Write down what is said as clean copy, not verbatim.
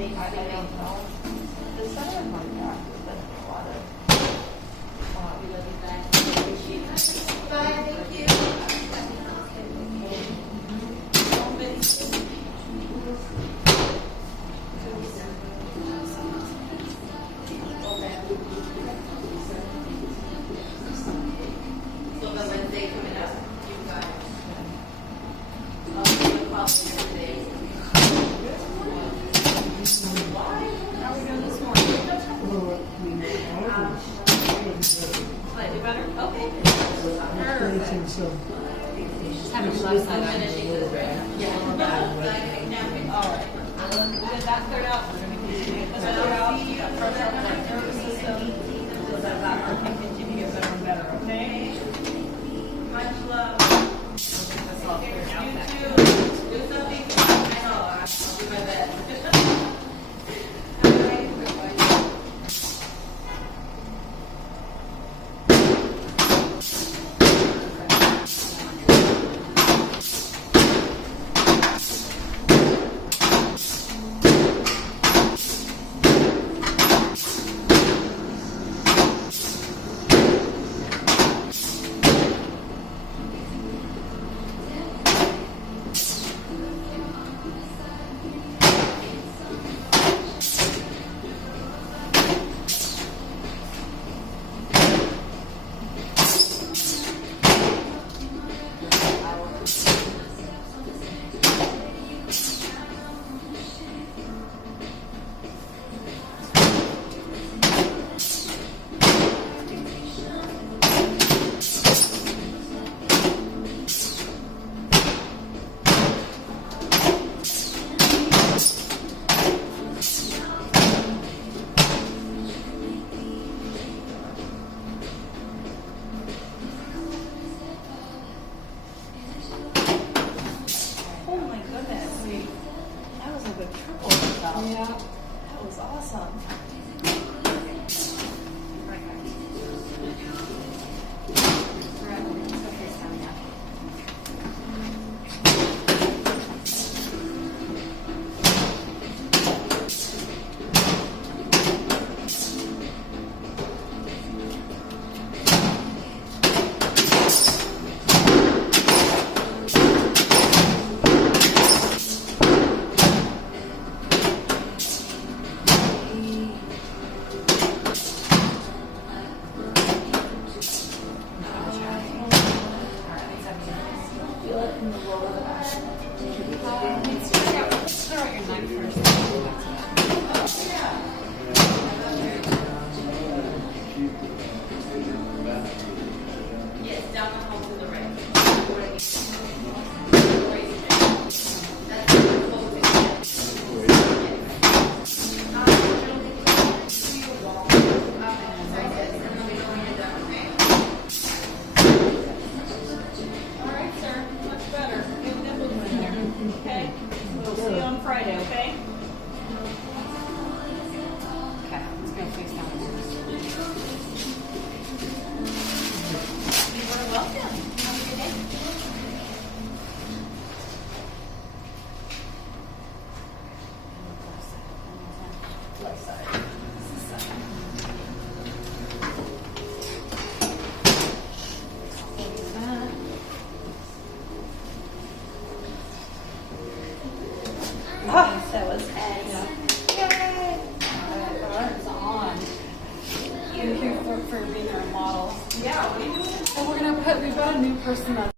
I don't know. The center of my back has been a lot of. Bye, thank you. So the Wednesday coming up, you guys. I'll give a call every day. How are we doing this morning? Slightly better? Okay. Perfect. Just having less than finishing this right now. Yeah. All right. We'll get that cleared out. We're going to continue to clear out. That pressure on our nervous system. So that can continue to get better and better, okay? Much love. That's all cleared out. You too. Do something. I know. I'll do my best. Oh my goodness. That was like a triple stuff. Yeah. That was awesome. Feel it in the roll of the back. Start your neck first. Yes, down the hole to the right. All right, sir. Much better. Good nipples in there. Okay? We'll see you on Friday, okay? Okay, let's go face down. You are welcome. Have a good day. Left side. This side. Oh, that was nice. Yay! It's on. Thank you for being our model. Yeah, and we're gonna we've got a new person on.